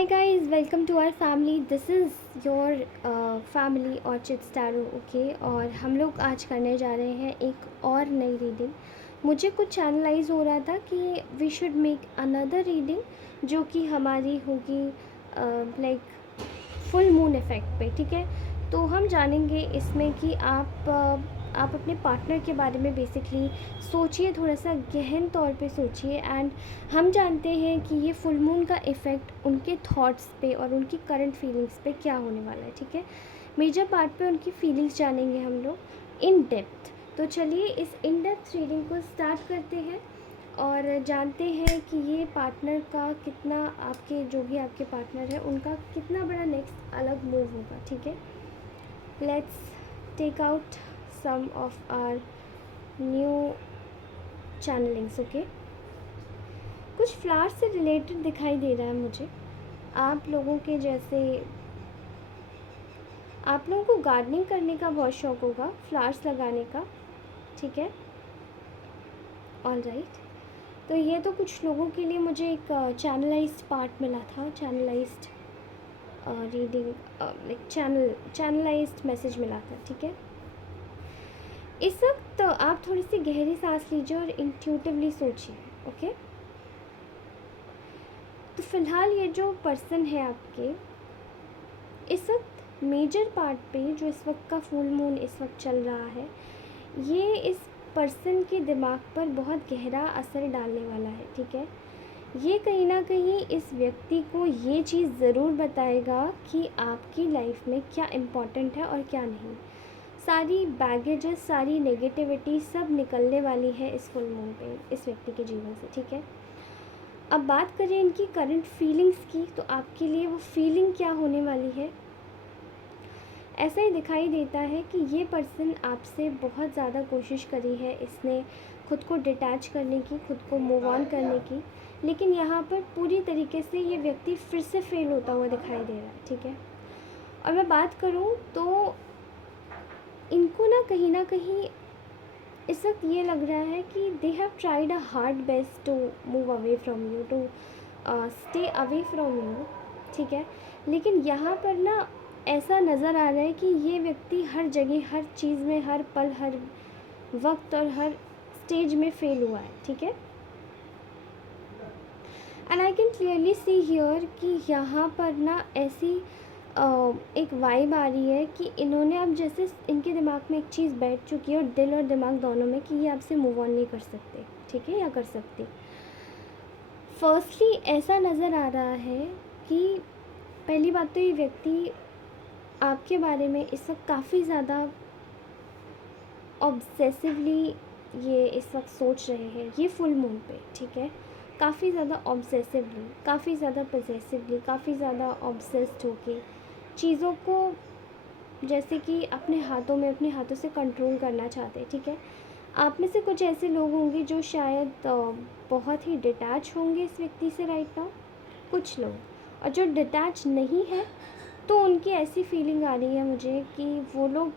Hi guys, welcome to our family. This is your family Orchid Starro, okay. और हम लोग आज करने जा रहे हैं एक और नई रीडिंग। मुझे कुछ एनालाइज हो रहा था कि we should make another reading जो कि हमारी होगी लाइक फुल मून इफ़ेक्ट पे, ठीक है। तो हम जानेंगे इसमें कि आप अपने पार्टनर के बारे में बेसिकली सोचिए, थोड़ा सा गहन तौर पे सोचिए। एंड हम जानते हैं कि ये फुल मून का इफ़ेक्ट उनके थॉट्स पे और उनकी करंट फीलिंग्स पे क्या होने वाला है, ठीक है। मेजर पार्ट पे उनकी फीलिंग्स जानेंगे हम लोग इन डेप्थ। तो चलिए इस इन डेप्थ रीडिंग को स्टार्ट करते हैं और जानते हैं कि ये पार्टनर का कितना, आपके जो भी आपके पार्टनर है उनका कितना बड़ा नेक्स्ट अलग मूव होगा, ठीक है। Let's take out some of our new channelings, okay. कुछ फ्लावर्स से रिलेटेड दिखाई दे रहा है मुझे। आप लोगों के जैसे आप लोगों को गार्डनिंग करने का बहुत शौक होगा, फ्लावर्स लगाने का, ठीक है। All right. तो ये तो कुछ लोगों के लिए मुझे एक चैनलाइज्ड पार्ट मिला था, channelised reading, like channelised message मिला था, ठीक है। इस वक्त आप थोड़ी सी गहरी सांस लीजिए और इंट्यूटिवली सोचिए, ओके। तो फ़िलहाल ये जो पर्सन है आपके, इस वक्त मेजर पार्ट पे जो इस वक्त का फुल मून इस वक्त चल रहा है, ये इस पर्सन के दिमाग पर बहुत गहरा असर डालने वाला है, ठीक है। ये कहीं ना कहीं इस व्यक्ति को ये चीज़ ज़रूर बताएगा कि आपकी लाइफ में क्या इम्पोर्टेंट है और क्या नहीं। सारी बैगेजेस, सारी नेगेटिविटी सब निकलने वाली है इस फुल मून पे इस व्यक्ति के जीवन से, ठीक है। अब बात करें इनकी करंट फीलिंग्स की, तो आपके लिए वो फीलिंग क्या होने वाली है। ऐसा ही दिखाई देता है कि ये पर्सन आपसे बहुत ज़्यादा कोशिश करी है, इसने खुद को डिटैच करने की, खुद को मूव ऑन करने की, लेकिन यहाँ पर पूरी तरीके से ये व्यक्ति फिर से फेल होता हुआ दिखाई दे रहा है, ठीक है। और मैं बात करूँ तो इनको ना कहीं इस वक्त ये लग रहा है कि they have tried a hard best to move away from you, to stay away from you, ठीक है। लेकिन यहाँ पर ना ऐसा नज़र आ रहा है कि ये व्यक्ति हर जगह, हर चीज़ में, हर पल, हर वक्त और हर स्टेज में फेल हुआ है, ठीक है। And I can clearly see here कि यहाँ पर ना ऐसी एक वाइब आ रही है कि इन्होंने, अब जैसे इनके दिमाग में एक चीज़ बैठ चुकी है और दिल और दिमाग दोनों में, कि ये आपसे मूव ऑन नहीं कर सकते, ठीक है, या कर सकती। फर्स्टली ऐसा नज़र आ रहा है कि पहली बात तो ये व्यक्ति आपके बारे में इस वक्त काफ़ी ज़्यादा ऑब्सेसिवली ये इस वक्त सोच रहे हैं, ये फुल मून पे, ठीक है। काफ़ी ज़्यादा ऑब्सेसिवली, काफ़ी ज़्यादा पजेसिवली, काफ़ी ज़्यादा ऑब्सेस्ड होके चीज़ों को जैसे कि अपने हाथों में, अपने हाथों से कंट्रोल करना चाहते हैं, ठीक है। आप में से कुछ ऐसे लोग होंगे जो शायद बहुत ही डिटैच होंगे इस व्यक्ति से राइट नाउ, कुछ लोग। और जो डिटैच नहीं है तो उनकी ऐसी फीलिंग आ रही है मुझे कि वो लोग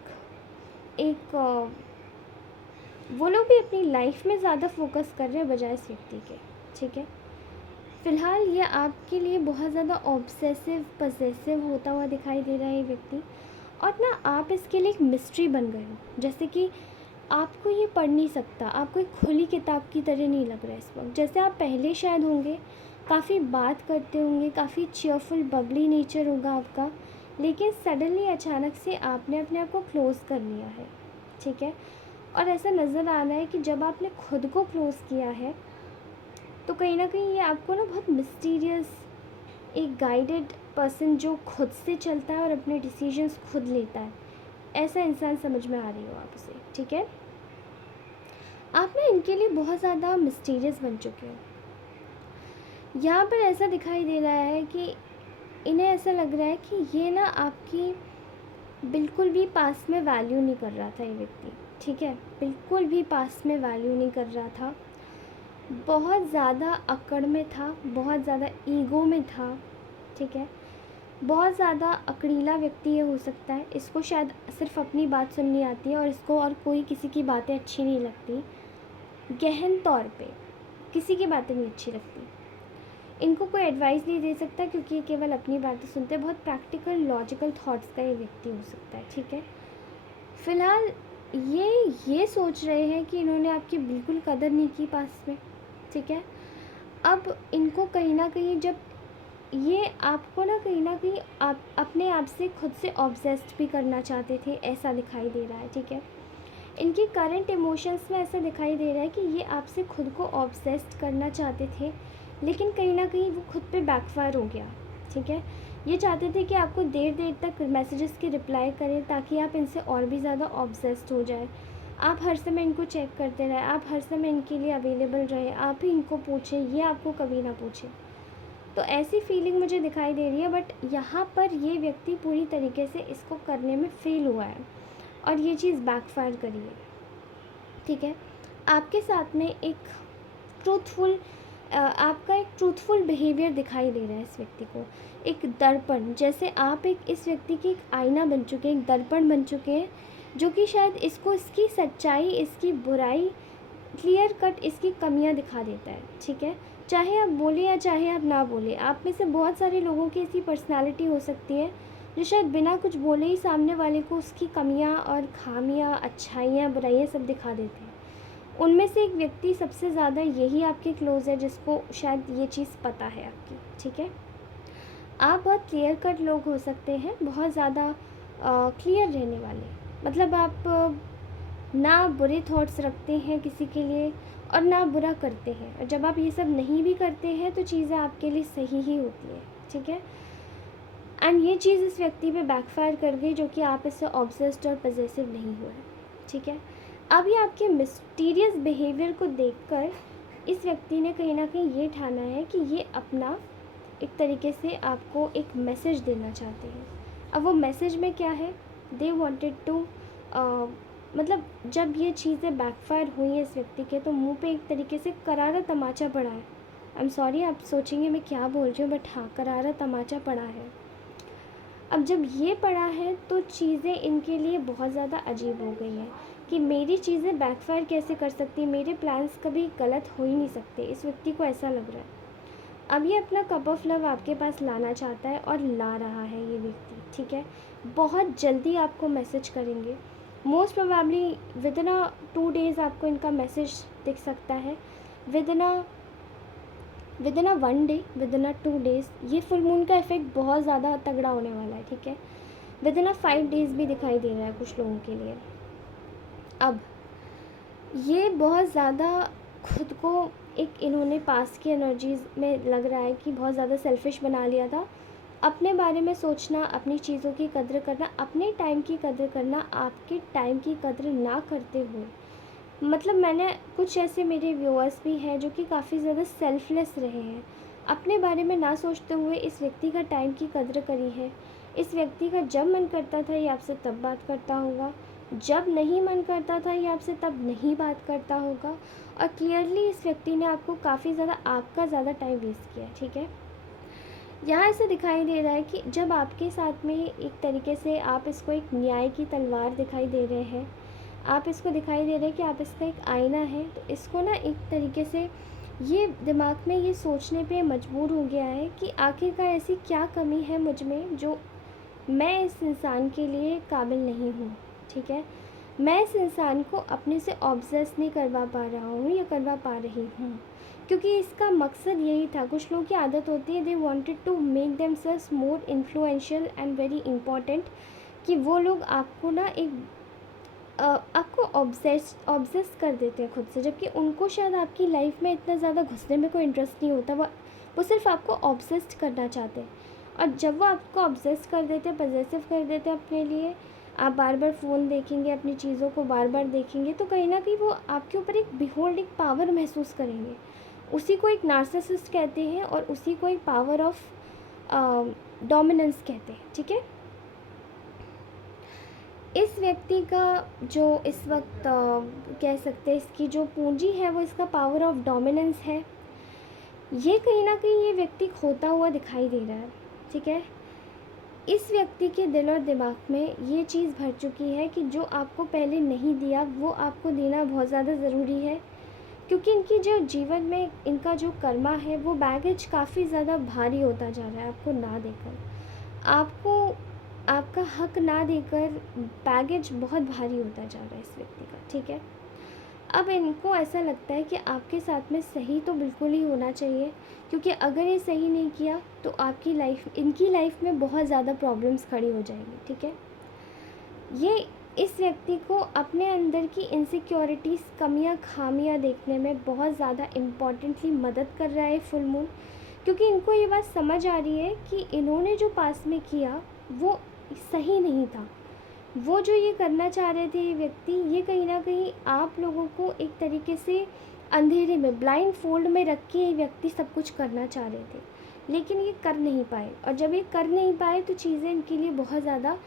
भी अपनी लाइफ में ज़्यादा फोकस कर रहे हैं बजाय इस व्यक्ति के, ठीक है। फ़िलहाल ये आपके लिए बहुत ज़्यादा ऑब्सेसिव, पजेसिव होता हुआ दिखाई दे रहा है ये व्यक्ति। और ना आप इसके लिए एक मिस्ट्री बन गए हो, जैसे कि आपको ये पढ़ नहीं सकता, आपको एक खुली किताब की तरह नहीं लग रहा है इस वक्त। जैसे आप पहले शायद होंगे, काफ़ी बात करते होंगे, काफ़ी चीयरफुल, बबली नेचर होगा आपका, लेकिन सडनली अचानक से आपने अपने आप को क्लोज़ कर लिया है, ठीक है। और ऐसा नज़र आ रहा है कि जब आपने खुद को क्लोज़ किया है तो कहीं ना कहीं ये आपको ना बहुत मिस्टीरियस, एक गाइडेड पर्सन जो खुद से चलता है और अपने डिसीजंस खुद लेता है, ऐसा इंसान समझ में आ रही हो आप उसे, ठीक है। आप ना इनके लिए बहुत ज़्यादा मिस्टीरियस बन चुके हो। यहाँ पर ऐसा दिखाई दे रहा है कि इन्हें ऐसा लग रहा है कि ये ना आपकी बिल्कुल भी पास में वैल्यू नहीं कर रहा था ये व्यक्ति, ठीक है। बिल्कुल भी पास में वैल्यू नहीं कर रहा था, बहुत ज़्यादा अकड़ में था, बहुत ज़्यादा ईगो में था, ठीक है। बहुत ज़्यादा अकड़ीला व्यक्ति ये हो सकता है, इसको शायद सिर्फ अपनी बात सुननी आती है और इसको और कोई किसी की बातें अच्छी नहीं लगती। गहन तौर पे किसी की बातें नहीं अच्छी लगती। इनको कोई एडवाइस नहीं दे सकता क्योंकि ये केवल अपनी बातें सुनते हैं। बहुत प्रैक्टिकल लॉजिकल थॉट्स का ये व्यक्ति हो सकता है, ठीक है। फ़िलहाल ये सोच रहे हैं कि इन्होंने आपकी बिल्कुल कदर नहीं की पास में, ठीक है। अब इनको कहीं ना कहीं जब ये आपको ना कहीं आप अपने आप से खुद से ऑब्सेस्ड भी करना चाहते थे, ऐसा दिखाई दे रहा है, ठीक है। इनकी करंट इमोशंस में ऐसा दिखाई दे रहा है कि ये आपसे खुद को ऑब्सेस्ड करना चाहते थे, लेकिन कहीं ना कहीं वो खुद पे बैकफायर हो गया, ठीक है। ये चाहते थे कि आपको देर देर तक मैसेजेस की रिप्लाई करें ताकि आप इनसे और भी ज़्यादा ऑब्सेस्ड हो जाए। आप हर समय इनको चेक करते रहे, आप हर समय इनके लिए अवेलेबल रहे, आप ही इनको पूछें, ये आपको कभी ना पूछें। तो ऐसी फीलिंग मुझे दिखाई दे रही है, बट यहाँ पर ये व्यक्ति पूरी तरीके से इसको करने में फेल हुआ है और ये चीज़ बैकफायर करी है, ठीक है। आपके साथ में एक ट्रूथफुल आपका एक ट्रूथफुल बिहेवियर दिखाई दे रहा है इस व्यक्ति को। एक दर्पण, जैसे आप एक इस व्यक्ति की एक आईना बन चुके हैं, एक दर्पण बन चुके हैं, जो कि शायद इसको इसकी सच्चाई, इसकी बुराई, क्लियर कट इसकी कमियां दिखा देता है, ठीक है। चाहे आप बोले या चाहे आप ना बोले, आप में से बहुत सारे लोगों की ऐसी पर्सनालिटी हो सकती है जो शायद बिना कुछ बोले ही सामने वाले को उसकी कमियां और खामियां, अच्छाइयाँ, बुराइयाँ सब दिखा देते हैं। उनमें से एक व्यक्ति सबसे ज़्यादा यही आपके क्लोज़ है जिसको शायद ये चीज़ पता है आपकी, ठीक है। आप बहुत क्लियर कट लोग हो सकते हैं, बहुत ज़्यादा क्लियर रहने वाले, मतलब आप ना बुरे थॉट्स रखते हैं किसी के लिए और ना बुरा करते हैं, और जब आप ये सब नहीं भी करते हैं तो चीज़ें आपके लिए सही ही होती हैं, ठीक है। एंड ये चीज़ इस व्यक्ति पे बैकफायर कर गई, जो कि आप इससे ऑब्सेस्ड और पजेसिव नहीं हुए, ठीक है। अब ये आपके मिस्टीरियस बिहेवियर को देखकर इस व्यक्ति ने कहीं ना कहीं ये ठाना है कि ये अपना एक तरीके से आपको एक मैसेज देना चाहते हैं। अब वो मैसेज में क्या है, दे वांटेड टू मतलब जब ये चीज़ें बैकफायर हुई हैं इस व्यक्ति के, तो मुंह पे एक तरीके से करारा तमाचा पड़ा है। आई एम सॉरी, आप सोचेंगे मैं क्या बोल रही हूँ, बट हाँ, करारा तमाचा पड़ा है। अब जब ये पड़ा है तो चीज़ें इनके लिए बहुत ज़्यादा अजीब हो गई हैं कि मेरी चीज़ें बैकफायर कैसे कर सकती, मेरे प्लान्स कभी गलत हो ही नहीं सकते। इस व्यक्ति को ऐसा लग रहा है। अब ये अपना कप ऑफ लव आपके पास लाना चाहता है और ला रहा है ये व्यक्ति, ठीक है। बहुत जल्दी आपको मैसेज करेंगे, most probably with in 2 days आपको इनका मैसेज दिख सकता है, with in 1 day, with in 2 days. ये फुल मून का इफेक्ट बहुत ज़्यादा तगड़ा होने वाला है, ठीक है। विद इन 5 डेज़ भी दिखाई दे रहा है कुछ लोगों के लिए। अब ये बहुत ज़्यादा खुद को एक इन्होंने पास की एनर्जीज़ में लग रहा है कि बहुत ज़्यादा सेल्फिश बना लिया था। अपने बारे में सोचना, अपनी चीज़ों की कद्र करना, अपने टाइम की कद्र करना, आपके टाइम की कद्र ना करते हुए, मतलब मैंने कुछ ऐसे मेरे व्यूअर्स भी हैं जो कि काफ़ी ज़्यादा सेल्फलेस रहे हैं। अपने बारे में ना सोचते हुए इस व्यक्ति का टाइम की कद्र करी है। इस व्यक्ति का जब मन करता था ये आपसे तब बात करता होगा, जब नहीं मन करता था ये आपसे तब नहीं बात करता होगा, और क्लियरली इस व्यक्ति ने आपको काफ़ी ज़्यादा आपका ज़्यादा टाइम वेस्ट किया, ठीक है। यहाँ ऐसा दिखाई दे रहा है कि जब आपके साथ में एक तरीके से आप इसको एक न्याय की तलवार दिखाई दे रहे हैं, आप इसको दिखाई दे रहे हैं कि आप इसका एक आईना है, तो इसको ना एक तरीके से ये दिमाग में ये सोचने पे मजबूर हो गया है कि आखिरकार ऐसी क्या कमी है मुझ में जो मैं इस इंसान के लिए काबिल नहीं हूँ, ठीक है। मैं इस इंसान को अपने से ऑब्सेस नहीं करवा पा रहा हूँ या करवा पा रही हूँ, क्योंकि इसका मकसद यही था। कुछ लोगों की आदत होती है, they wanted to make themselves more influential and very important, कि वो लोग आपको ना एक आपको ऑब्सेस कर देते हैं खुद से, जबकि उनको शायद आपकी लाइफ में इतना ज़्यादा घुसने में कोई इंटरेस्ट नहीं होता। वो सिर्फ आपको ऑब्सेस्ड करना चाहते हैं, और जब वो आपको ऑब्सेस कर देते हैं, पजेसिव कर देते हैं अपने लिए, आप बार बार फ़ोन देखेंगे, अपनी चीज़ों को बार बार देखेंगे, तो कहीं ना कहीं वो आपके ऊपर एक बिहोल्ड, एक पावर महसूस करेंगे। उसी को एक नार्सिसिस्ट कहते हैं और उसी को एक पावर ऑफ डोमिनेंस कहते हैं, ठीक है। इस व्यक्ति का जो इस वक्त कह सकते हैं इसकी जो पूंजी है वो इसका पावर ऑफ डोमिनेंस है। ये कहीं ना कहीं ये व्यक्ति खोता हुआ दिखाई दे रहा है, ठीक है। इस व्यक्ति के दिल और दिमाग में ये चीज़ भर चुकी है कि जो आपको पहले नहीं दिया वो आपको देना बहुत ज़्यादा ज़रूरी है, क्योंकि इनकी जो जीवन में इनका जो कर्मा है वो बैगेज काफ़ी ज़्यादा भारी होता जा रहा है आपको ना देकर, आपको आपका हक ना देकर बैगेज बहुत भारी होता जा रहा है इस व्यक्ति का, ठीक है। अब इनको ऐसा लगता है कि आपके साथ में सही तो बिल्कुल ही होना चाहिए, क्योंकि अगर ये सही नहीं किया तो आपकी लाइफ, इनकी लाइफ में बहुत ज़्यादा प्रॉब्लम्स खड़ी हो जाएंगी, ठीक है। ये इस व्यक्ति को अपने अंदर की इनसिक्योरिटीज़, कमियां, खामियां देखने में बहुत ज़्यादा इम्पॉर्टेंटली मदद कर रहा है फुल मून, क्योंकि इनको ये बात समझ आ रही है कि इन्होंने जो पास में किया वो सही नहीं था। वो जो ये करना चाह रहे थे ये व्यक्ति, ये कहीं ना कहीं आप लोगों को एक तरीके से अंधेरे में, ब्लाइंड फोल्ड में रख के ये व्यक्ति सब कुछ करना चाह रहे थे, लेकिन ये कर नहीं पाए। और जब ये कर नहीं पाए तो चीज़ें इनके लिए बहुत ज़्यादा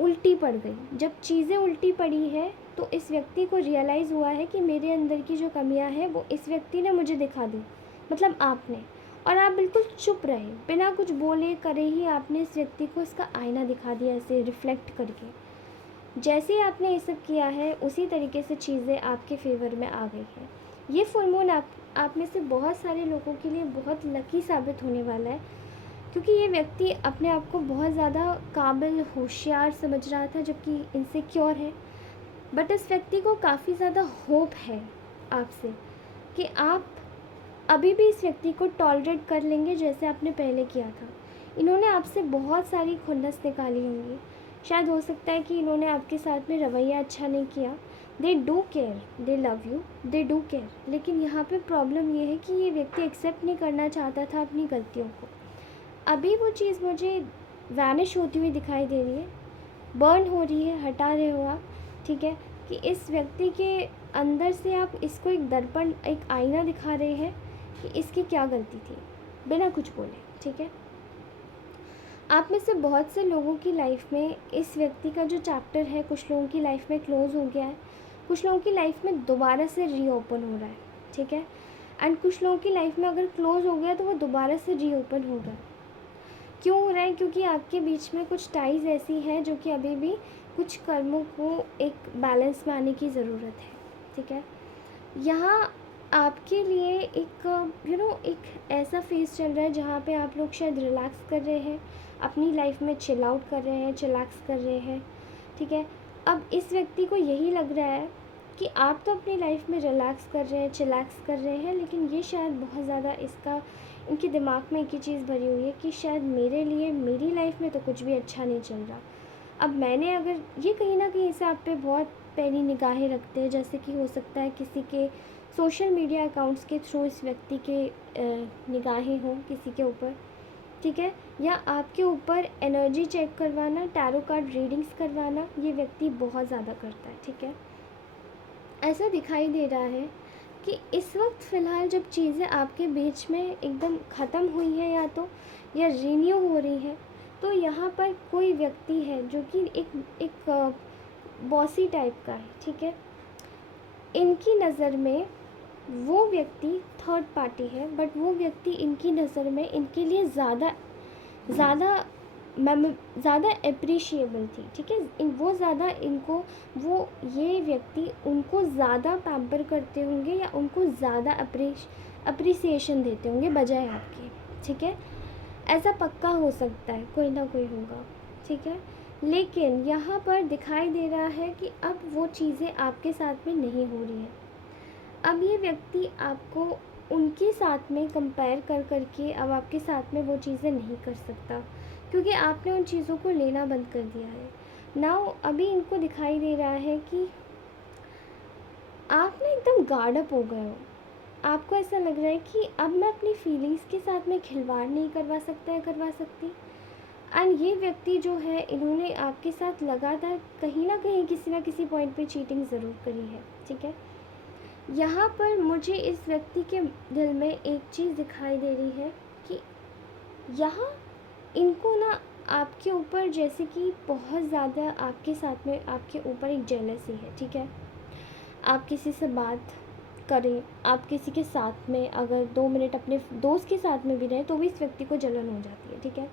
उल्टी पड़ गई। जब चीज़ें उल्टी पड़ी है तो इस व्यक्ति को रियलाइज़ हुआ है कि मेरे अंदर की जो कमियां हैं वो इस व्यक्ति ने मुझे दिखा दी, मतलब आपने। और आप बिल्कुल चुप रहे, बिना कुछ बोले करे ही आपने इस व्यक्ति को इसका आईना दिखा दिया, ऐसे रिफ्लेक्ट करके। जैसे ही आपने ये सब किया है उसी तरीके से चीज़ें आपके फेवर में आ गई है। ये फुल मून आप में से बहुत सारे लोगों के लिए बहुत लकी साबित होने वाला है, क्योंकि ये व्यक्ति अपने आप को बहुत ज़्यादा काबिल, होशियार समझ रहा था, जबकि इनसिक्योर है। बट इस व्यक्ति को काफ़ी ज़्यादा होप है आपसे कि आप अभी भी इस व्यक्ति को टॉलरेट कर लेंगे जैसे आपने पहले किया था। इन्होंने आपसे बहुत सारी खुन्नस निकाली होंगी, शायद हो सकता है कि इन्होंने आपके साथ में रवैया अच्छा नहीं किया। They do care, they love you, they do care, लेकिन यहाँ पे प्रॉब्लम ये है कि ये व्यक्ति एक्सेप्ट नहीं करना चाहता था अपनी गलतियों को। अभी वो चीज़ मुझे वैनिश होती हुई दिखाई दे रही है, बर्न हो रही है, हटा रहे हो आप, ठीक है, कि इस व्यक्ति के अंदर से आप इसको एक दर्पण, एक आईना दिखा रहे हैं कि इसकी क्या गलती थी, बिना कुछ बोले, ठीक है। आप में से बहुत से लोगों की लाइफ में इस व्यक्ति का जो चैप्टर है कुछ लोगों की लाइफ में क्लोज़ हो गया है, कुछ लोगों की लाइफ में दोबारा से रीओपन हो रहा है, ठीक है। एंड कुछ लोगों की लाइफ में अगर क्लोज़ हो गया तो वो दोबारा से रीओपन होगा। क्यों हो रहा है? क्योंकि आपके बीच में कुछ टाइज ऐसी हैं जो कि अभी भी कुछ कर्मों को एक बैलेंस में आने की ज़रूरत है, ठीक है। यहाँ आपके लिए एक एक ऐसा फेज़ चल रहा है जहाँ पे आप लोग शायद रिलैक्स कर रहे हैं, अपनी लाइफ में चिल आउट कर रहे हैं, चिलैक्स कर रहे हैं, ठीक है। अब इस व्यक्ति को यही लग रहा है कि आप तो अपनी लाइफ में रिलैक्स कर रहे हैं, चिलैक्स कर रहे हैं, लेकिन ये शायद बहुत ज़्यादा इसका, इनके दिमाग में एक ही चीज़ भरी हुई है कि शायद मेरे लिए, मेरी लाइफ में तो कुछ भी अच्छा नहीं चल रहा। अब मैंने अगर, ये कहीं ना कहीं से आप पे बहुत पैनी निगाहें रखते हैं, जैसे कि हो सकता है किसी के सोशल मीडिया अकाउंट्स के थ्रू इस व्यक्ति के निगाहें हों किसी के ऊपर, ठीक है, या आपके ऊपर एनर्जी चेक करवाना, टैरो कार्ड रीडिंग्स करवाना ये व्यक्ति बहुत ज़्यादा करता है, ठीक है। ऐसा दिखाई दे रहा है कि इस वक्त फ़िलहाल जब चीज़ें आपके बीच में एकदम ख़त्म हुई हैं या रीन्यू हो रही है, तो यहाँ पर कोई व्यक्ति है जो कि एक बॉसी टाइप का है, ठीक है। इनकी नज़र में वो व्यक्ति थर्ड पार्टी है, बट वो व्यक्ति इनकी नज़र में इनके लिए ज़्यादा अप्रिशिएबल थी, ठीक है। वो ज़्यादा इनको, वो ये व्यक्ति उनको ज़्यादा पैम्पर करते होंगे या उनको ज़्यादा अप्रिसिएशन देते होंगे बजाय आपके, ठीक है। ऐसा पक्का हो सकता है, कोई ना कोई होगा, ठीक है। लेकिन यहाँ पर दिखाई दे रहा है कि अब वो चीज़ें आपके साथ में नहीं हो रही हैं। अब ये व्यक्ति आपको उनके साथ में कंपेयर कर करके अब आपके साथ में वो चीज़ें नहीं कर सकता, क्योंकि आपने उन चीज़ों को लेना बंद कर दिया है। नाउ अभी इनको दिखाई दे रहा है कि आप ना एकदम गार्ड अप हो गए हो। आपको ऐसा लग रहा है कि अब मैं अपनी फीलिंग्स के साथ में खिलवाड़ नहीं करवा सकता या करवा सकती। एंड ये व्यक्ति जो है, इन्होंने आपके साथ लगातार कहीं ना कहीं किसी ना किसी पॉइंट पे चीटिंग ज़रूर करी है, ठीक है। यहाँ पर मुझे इस व्यक्ति के दिल में एक चीज़ दिखाई दे रही है कि यहाँ इनको ना आपके ऊपर, जैसे कि बहुत ज़्यादा आपके साथ में, आपके ऊपर एक जेलसी है, ठीक है। आप किसी से बात करें, आप किसी के साथ में अगर 2 मिनट अपने दोस्त के साथ में भी रहें तो भी इस व्यक्ति को जलन हो जाती है, ठीक है।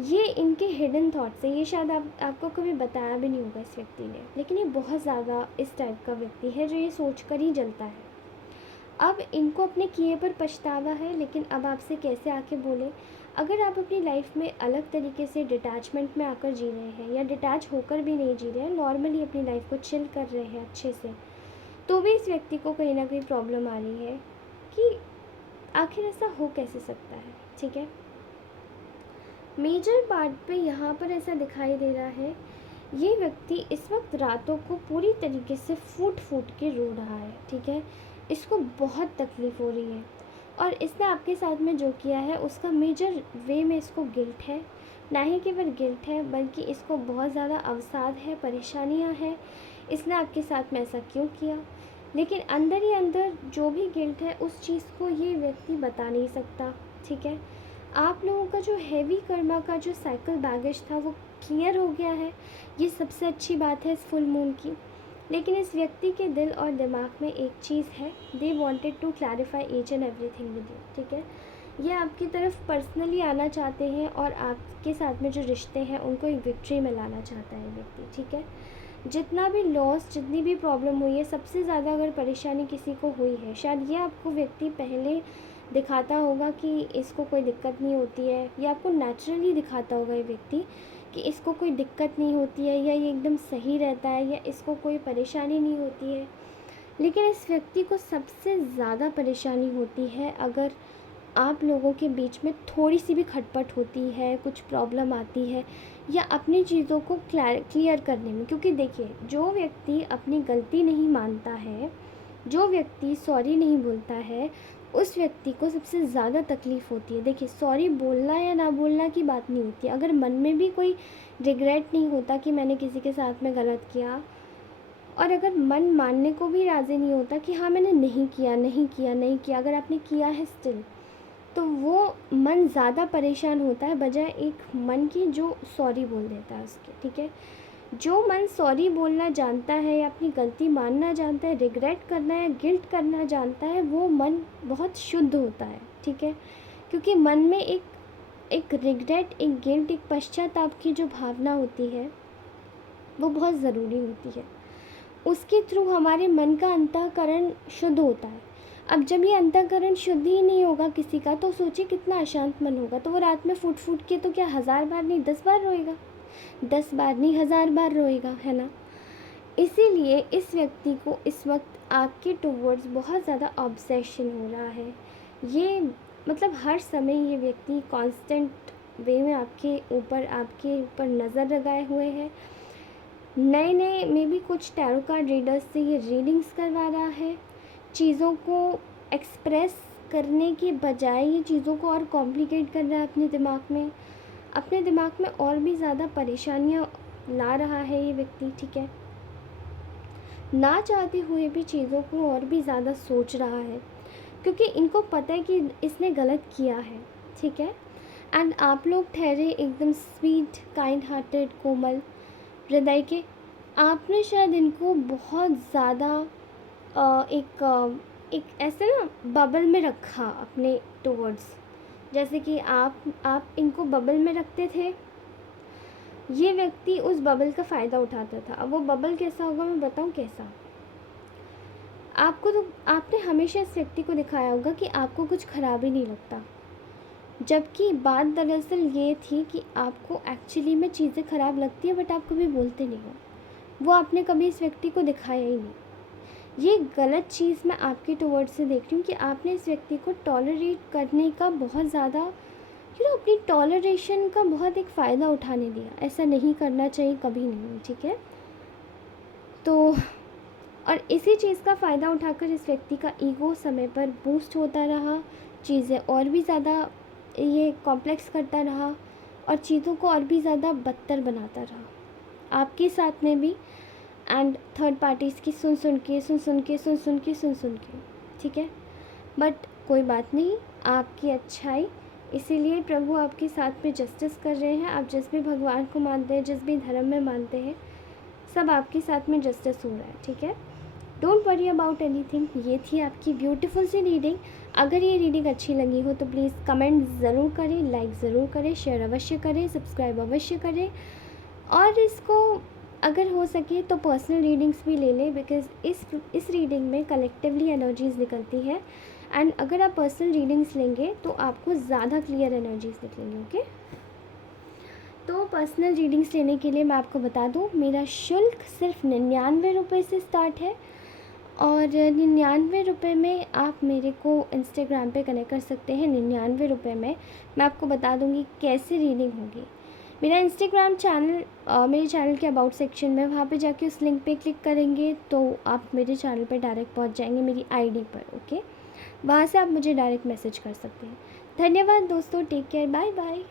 ये इनके हिडन थॉट्स है, ये शायद आपको कभी बताया भी नहीं होगा इस व्यक्ति ने, लेकिन ये बहुत ज़्यादा इस टाइप का व्यक्ति है जो ये सोच कर ही जलता है, अब इनको अपने किए पर पछतावा है, लेकिन अब आपसे कैसे आके बोले। अगर आप अपनी लाइफ में अलग तरीके से डिटैचमेंट में आकर जी रहे हैं, या डिटैच होकर भी नहीं जी रहे हैं, नॉर्मली अपनी लाइफ को चिल कर रहे हैं अच्छे से, तो भी इस व्यक्ति को कहीं ना कहीं प्रॉब्लम आ रही है कि आखिर ऐसा हो कैसे सकता है। ठीक है, मेजर पार्ट पे यहाँ पर ऐसा दिखाई दे रहा है, ये व्यक्ति इस वक्त रातों को पूरी तरीके से फूट फूट के रो रहा है। ठीक है, इसको बहुत तकलीफ़ हो रही है, और इसने आपके साथ में जो किया है उसका मेजर वे में इसको गिल्ट है। ना ही केवल गिल्ट है, बल्कि इसको बहुत ज़्यादा अवसाद है, परेशानियां हैं, इसने आपके साथ में ऐसा क्यों किया। लेकिन अंदर ही अंदर जो भी गिल्ट है उस चीज़ को ये व्यक्ति बता नहीं सकता। ठीक है, आप लोगों का जो हैवी कर्मा का जो साइकिल बैगेज था वो क्लियर हो गया है, ये सबसे अच्छी बात है इस फुल मून की। लेकिन इस व्यक्ति के दिल और दिमाग में एक चीज़ है, they wanted to clarify each and everything with you. ठीक है, ये आपकी तरफ पर्सनली आना चाहते हैं, और आपके साथ में जो रिश्ते हैं उनको एक विक्ट्री में लाना चाहता है व्यक्ति। ठीक है, जितना भी लॉस, जितनी भी प्रॉब्लम हुई है, सबसे ज़्यादा अगर परेशानी किसी को हुई है, शायद ये आपको व्यक्ति पहले दिखाता होगा कि इसको कोई दिक्कत नहीं होती है, या आपको नेचुरली दिखाता होगा ये व्यक्ति कि इसको कोई दिक्कत नहीं होती है, या ये एकदम सही रहता है, या इसको कोई परेशानी नहीं होती है। लेकिन इस व्यक्ति को सबसे ज़्यादा परेशानी होती है अगर आप लोगों के बीच में थोड़ी सी भी खटपट होती है, कुछ प्रॉब्लम आती है, या अपनी चीज़ों को क्लियर करने में। क्योंकि देखिए, जो व्यक्ति अपनी गलती नहीं मानता है, जो व्यक्ति सॉरी नहीं बोलता है, उस व्यक्ति को सबसे ज़्यादा तकलीफ़ होती है। देखिए, सॉरी बोलना या ना बोलना की बात नहीं होती, अगर मन में भी कोई रिग्रेट नहीं होता कि मैंने किसी के साथ में गलत किया, और अगर मन मानने को भी राज़ी नहीं होता कि हाँ मैंने नहीं किया, नहीं किया, नहीं किया, अगर आपने किया है स्टिल, तो वो मन ज़्यादा परेशान होता है बजाय एक मन की जो सॉरी बोल देता है उसके। ठीक है, जो मन सॉरी बोलना जानता है, या अपनी गलती मानना जानता है, रिग्रेट करना या गिल्ट करना जानता है, वो मन बहुत शुद्ध होता है। ठीक है, क्योंकि मन में एक रिग्रेट, एक गिल्ट, एक पश्चाताप की जो भावना होती है वो बहुत ज़रूरी होती है। उसके थ्रू हमारे मन का अंतःकरण शुद्ध होता है। अब जब ये अंतःकरण शुद्ध ही नहीं होगा किसी का, तो सोचिए कितना अशांत मन होगा। तो वो रात में फूट फूट के तो क्या 1000 बार नहीं 10 बार रोएगा, 10 बार नहीं 1000 बार रोएगा, है ना। इसीलिए इस व्यक्ति को इस वक्त आपके टुवर्ड्स बहुत ज़्यादा ऑब्सेशन हो रहा है। ये मतलब हर समय ये व्यक्ति कांस्टेंट वे में आपके ऊपर नज़र लगाए हुए है। नए नए मे भी कुछ टैरो कार्ड रीडर्स से ये रीडिंग्स करवा रहा है। चीज़ों को एक्सप्रेस करने के बजाय ये चीज़ों को और कॉम्प्लिकेट कर रहा है अपने दिमाग में और भी ज़्यादा परेशानियाँ ला रहा है ये व्यक्ति। ठीक है, ना चाहते हुए भी चीज़ों को और भी ज़्यादा सोच रहा है, क्योंकि इनको पता है कि इसने गलत किया है। ठीक है, एंड आप लोग ठहरे एकदम स्वीट, काइंड हार्टेड, कोमल हृदय के। आपने शायद इनको बहुत ज़्यादा एक ऐसे ना बबल में रखा अपने टुवर्ड्स, जैसे कि आप इनको बबल में रखते थे, ये व्यक्ति उस बबल का फ़ायदा उठाता था। अब वो बबल कैसा होगा मैं बताऊँ कैसा। आपने हमेशा इस व्यक्ति को दिखाया होगा कि आपको कुछ ख़राब ही नहीं लगता, जबकि बात दरअसल ये थी कि आपको एक्चुअली में चीज़ें ख़राब लगती है, बट आप कभी बोलते नहीं हो। वो आपने कभी इस व्यक्ति को दिखाया ही नहीं। ये गलत चीज़ मैं आपके टुवर्ड से देख रही हूँ कि आपने इस व्यक्ति को टॉलरेट करने का बहुत ज़्यादा अपनी टॉलरेशन का बहुत एक फ़ायदा उठाने दिया। ऐसा नहीं करना चाहिए, कभी नहीं। ठीक है, तो और इसी चीज़ का फ़ायदा उठाकर इस व्यक्ति का ईगो समय पर बूस्ट होता रहा, चीज़ें और भी ज़्यादा ये कॉम्प्लेक्स करता रहा, और चीज़ों को और भी ज़्यादा बदतर बनाता रहा आपके साथ में भी, एंड थर्ड पार्टीज़ की सुन सुन के। ठीक है, बट कोई बात नहीं, आपकी अच्छाई, इसीलिए प्रभु आपके साथ में जस्टिस कर रहे हैं। आप जिस भी भगवान को मानते हैं, जिस भी धर्म में मानते हैं, सब आपके साथ में जस्टिस हो रहा है। ठीक है, डोंट वरी अबाउट एनीथिंग। ये थी आपकी ब्यूटीफुल सी रीडिंग। अगर ये रीडिंग अच्छी लगी हो तो प्लीज़ कमेंट ज़रूर करें, लाइक ज़रूर करें, शेयर अवश्य करें, सब्सक्राइब अवश्य करें, और इसको अगर हो सके तो पर्सनल रीडिंग्स भी ले लें, बिकॉज़ इस रीडिंग में कलेक्टिवली एनर्जीज़ निकलती है, एंड अगर आप पर्सनल रीडिंग्स लेंगे तो आपको ज़्यादा क्लियर एनर्जीज़ निकलेंगी। ओके, तो पर्सनल रीडिंग्स लेने के लिए मैं आपको बता दूँ, मेरा शुल्क सिर्फ 99 से स्टार्ट है, और 99 में आप मेरे को इंस्टाग्राम पे कनेक्ट कर सकते हैं। 99 में मैं आपको बता दूँगी कैसे रीडिंग होगी। मेरा इंस्टाग्राम चैनल, मेरे चैनल के अबाउट सेक्शन में, वहाँ पे जाके उस लिंक पे क्लिक करेंगे तो आप मेरे चैनल पे डायरेक्ट पहुँच जाएंगे, मेरी आईडी पर। ओके, वहाँ से आप मुझे डायरेक्ट मैसेज कर सकते हैं। धन्यवाद दोस्तों, टेक केयर, बाय बाय।